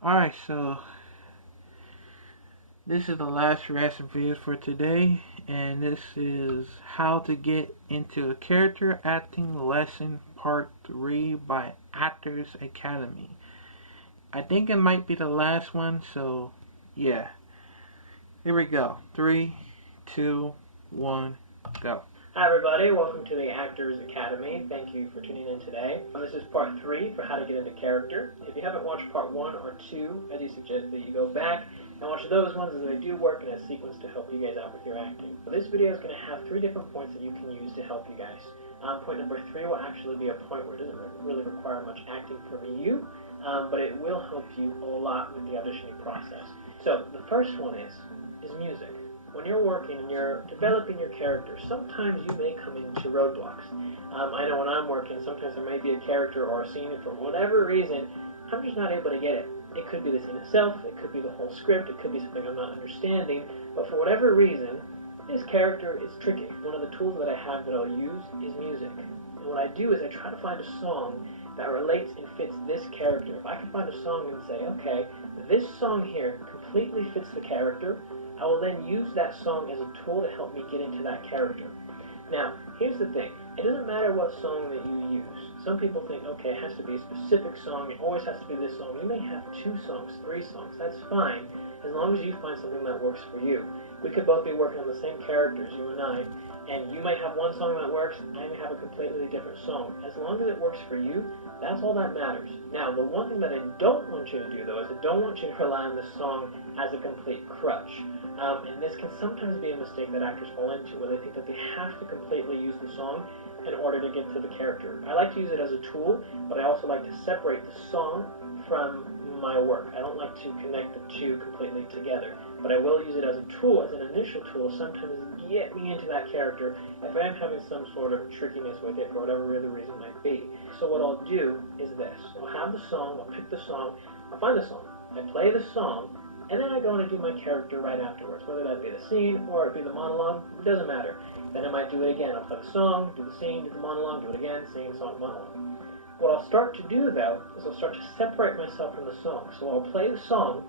Alright, so this is the last reaction video for today, and this is how to get into a character acting lesson part 3 by Actors Academy. I think it might be the last one, so yeah. Here we go. 3, 2, 1, go. Hi everybody, welcome to the Actors Academy. Thank you for tuning in today. This is part 3 for how to get into character. If you haven't watched part 1 or 2, I do suggest that you go back and watch those ones, as they do work in a sequence to help you guys out with your acting. So this video is going to have 3 different points that you can use to help you guys. Point number 3 will actually be a point where it doesn't really require much acting from you, but it will help you a lot with the auditioning process. So the first one is music. When you're working and you're developing your character, sometimes you may come into roadblocks. I know when I'm working, sometimes there may be a character or a scene, and for whatever reason, I'm just not able to get it. It could be the scene itself, it could be the whole script, it could be something I'm not understanding, but for whatever reason, this character is tricky. One of the tools that I have that I'll use is music. And what I do is I try to find a song that relates and fits this character. If I can find a song and say, okay, this song here completely fits the character, I will then use that song as a tool to help me get into that character. Now, here's the thing. It doesn't matter what song that you use. Some people think, okay, it has to be a specific song. It always has to be this song. You may have 2 songs, 3 songs. That's fine, as long as you find something that works for you. We could both be working on the same characters, you and I, and you may have one song that works, I may have a completely different song. As long as it works for you, that's all that matters. Now, the one thing that I don't want you to do, though, is I don't want you to rely on the song as a complete crutch. And this can sometimes be a mistake that actors fall into, where they think that they have to completely use the song in order to get to the character. I like to use it as a tool, but I also like to separate the song from my work. I don't like to connect the two completely together, but I will use it as a tool, as an initial tool, sometimes get me into that character if I am having some sort of trickiness with it for whatever the reason might be. So what I'll do is this. I'll have the song, I'll pick the song, I'll find the song, I play the song, and then I go in and do my character right afterwards, whether that be the scene or it be the monologue, it doesn't matter. Then I might do it again. I'll play the song, do the scene, do the monologue, do it again, scene, song, monologue. What I'll start to do, though, is I'll start to separate myself from the song. So I'll play the song,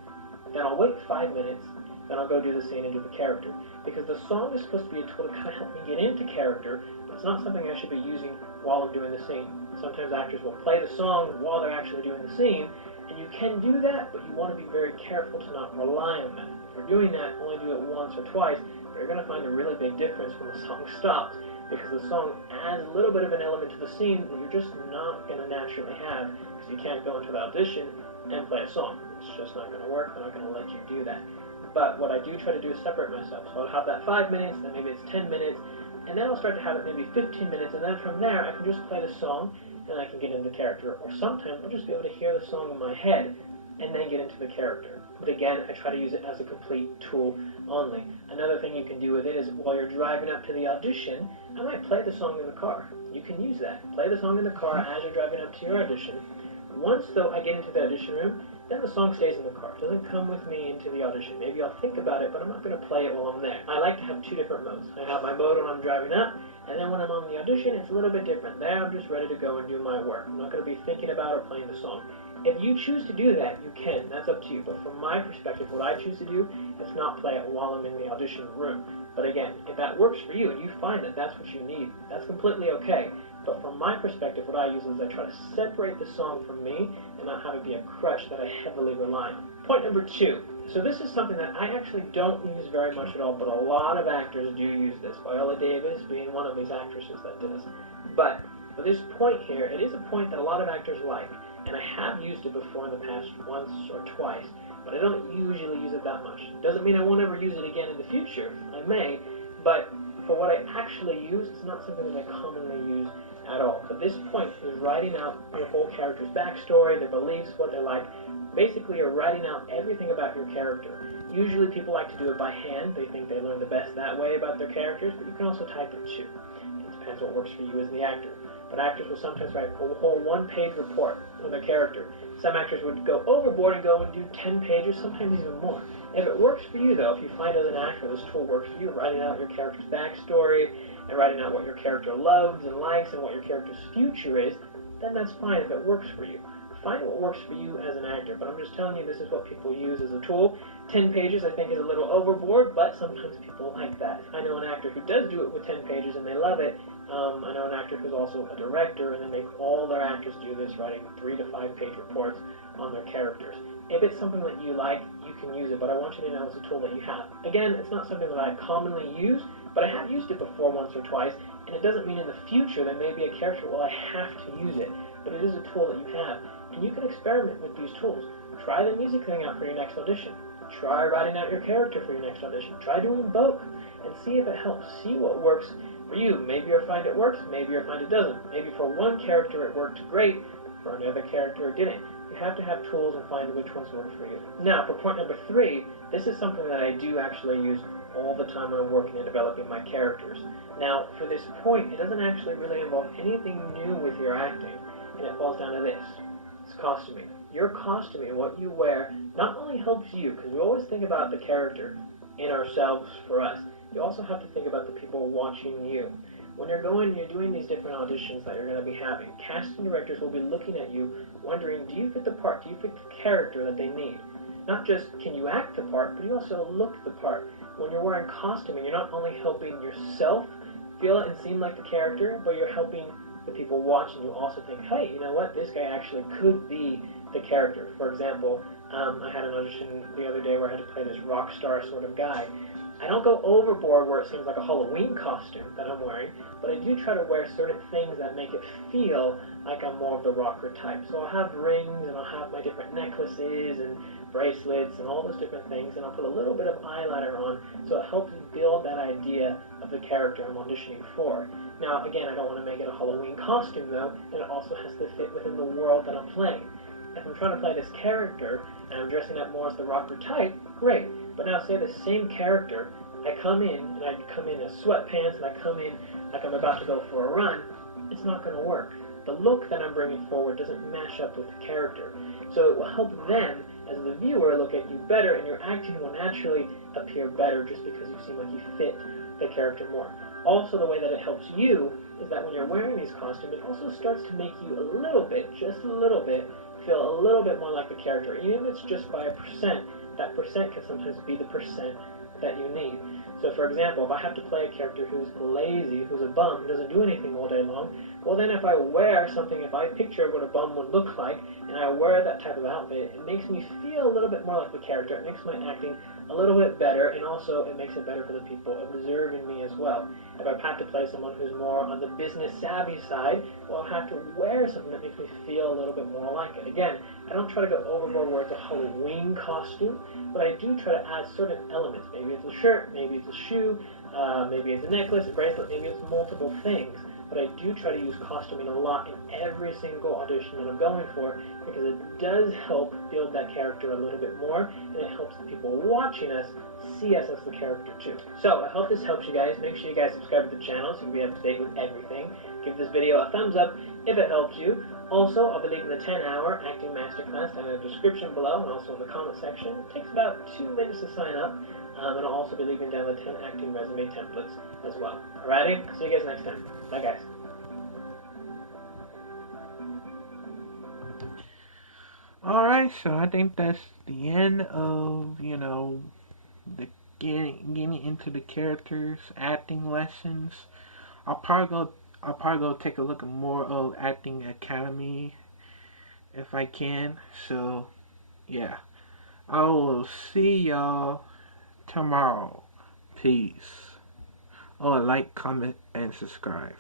then I'll wait 5 minutes, then I'll go do the scene and do the character. Because the song is supposed to be a tool to kind of help me get into character, but it's not something I should be using while I'm doing the scene. Sometimes actors will play the song while they're actually doing the scene, and you can do that, but you want to be very careful to not rely on that. If you're doing that, only do it once or twice, but you're going to find a really big difference when the song stops, because the song adds a little bit of an element to the scene that you're just not going to naturally have, because you can't go into the audition and play a song. It's just not going to work. They're not going to let you do that. But what I do try to do is separate myself. So I'll have that 5 minutes, then maybe it's 10 minutes, and then I'll start to have it maybe 15 minutes, and then from there I can just play the song, and I can get into the character. Or sometimes I'll just be able to hear the song in my head, and then get into the character. But again, I try to use it as a complete tool only. Another thing you can do with it is while you're driving up to the audition, I might play the song in the car. You can use that. Play the song in the car as you're driving up to your audition. Once, though, I get into the audition room, then the song stays in the car. It doesn't come with me into the audition. Maybe I'll think about it, but I'm not going to play it while I'm there. I like to have 2 different modes. I have my mode when I'm driving up, and then when I'm on the audition, it's a little bit different. There, I'm just ready to go and do my work. I'm not going to be thinking about or playing the song. If you choose to do that, you can. That's up to you. But from my perspective, what I choose to do is not play it while I'm in the audition room. But again, if that works for you and you find that that's what you need, that's completely okay. But from my perspective, what I use is I try to separate the song from me and not have it be a crutch that I heavily rely on. Point number 2. So this is something that I actually don't use very much at all, but a lot of actors do use this. Viola Davis being one of these actresses that does. But for this point here, it is a point that a lot of actors like, and I have used it before in the past once or twice, but I don't usually use it that much. Doesn't mean I won't ever use it again in the future. I may, but for what I actually use, it's not something that I commonly use at all. But this point is writing out your whole character's backstory, their beliefs, what they're like. Basically, you're writing out everything about your character. Usually people like to do it by hand. They think they learn the best that way about their characters, but you can also type it too. It depends what works for you as the actor. But actors will sometimes write a whole 1-page report on their character. Some actors would go overboard and go and do 10 pages, sometimes even more. If it works for you, though, if you find as an actor this tool works for you, writing out your character's backstory and writing out what your character loves and likes and what your character's future is, then that's fine if it works for you. find what works for you as an actor. But I'm just telling you, this is what people use as a tool. 10 pages I think is a little overboard, but sometimes people like that. I know an actor who does do it with 10 pages and they love it. I know an actor who's also a director, and they make all their actors do this, writing 3 to 5 page reports on their characters. If it's something that you like, you can use it, but I want you to know it's a tool that you have. Again, it's not something that I commonly use, but I have used it before once or twice, and it doesn't mean in the future there may be a character where I have to use it, but it is a tool that you have. And you can experiment with these tools. Try the music thing out for your next audition. Try writing out your character for your next audition. Try doing both and see if it helps. See what works for you. Maybe you'll find it works, maybe you'll find it doesn't. Maybe for one character it worked great, for another character it didn't. You have to have tools and find which ones work for you. Now, for point number 3, this is something that I do actually use all the time when I'm working and developing my characters. Now, for this point, it doesn't actually really involve anything new with your acting, and it falls down to this. It's costuming. Your costuming, what you wear, not only helps you, because we always think about the character in ourselves for us, you also have to think about the people watching you. When you're doing these different auditions that you're going to be having, casting directors will be looking at you, wondering, do you fit the part? Do you fit the character that they need? Not just can you act the part, but you also look the part. When you're wearing costuming, you're not only helping yourself feel it and seem like the character, but you're helping the people watching you also think, hey, you know what, this guy actually could be the character. For example, I had an audition the other day where I had to play this rock star sort of guy. I don't go overboard where it seems like a Halloween costume that I'm wearing, but I do try to wear certain things that make it feel like I'm more of the rocker type. So I'll have rings, and I'll have my different necklaces and bracelets and all those different things, and I'll put a little bit of eyeliner on, so it helps me build that idea of the character I'm auditioning for. Now, again, I don't want to make it a Halloween costume, though, and it also has to fit within the world that I'm playing. If I'm trying to play this character, and I'm dressing up more as the rocker type, great. But now say the same character, I come in in sweatpants, and I come in like I'm about to go for a run, it's not going to work. The look that I'm bringing forward doesn't match up with the character. So it will help them, as the viewer, look at you better, and your acting will naturally appear better just because you seem like you fit the character more. Also, the way that it helps you is that when you're wearing these costumes, it also starts to make you a little bit, just a little bit, feel a little bit more like the character. Even if it's just by a percent, that percent can sometimes be the percent that you need. So for example, if I have to play a character who's lazy, who's a bum, who doesn't do anything all day long, well then if I wear something, if I picture what a bum would look like, and I wear that type of outfit, it makes me feel a little bit more like the character. It makes my acting a little bit better, and also it makes it better for the people observing me as well. If I have to play someone who's more on the business savvy side, well, I have to wear something that makes me feel a little bit more like it. Again, I don't try to go overboard where it's a Halloween costume, but I do try to add certain elements. Maybe it's a shirt, maybe it's a shoe, maybe it's a necklace, a bracelet, maybe it's multiple things. But I do try to use costuming a lot in every single audition that I'm going for, because it does help build that character a little bit more, and it helps the people watching us see us as the character too. So I hope this helps you guys. Make sure you guys subscribe to the channel so you'll be up to date with everything. Give this video a thumbs up if it helped you. Also, I'll be leaving the 10-hour acting masterclass down in the description below and also in the comment section. It takes about 2 minutes to sign up, and I'll also be leaving down the 10 acting resume templates as well. Alrighty, see you guys next time. Bye guys. Alright, so I think that's the end of, the getting into the characters, acting lessons. I'll probably go take a look at more of Acting Academy if I can. So yeah, I will see y'all tomorrow. Peace. Oh, and like, comment, and subscribe.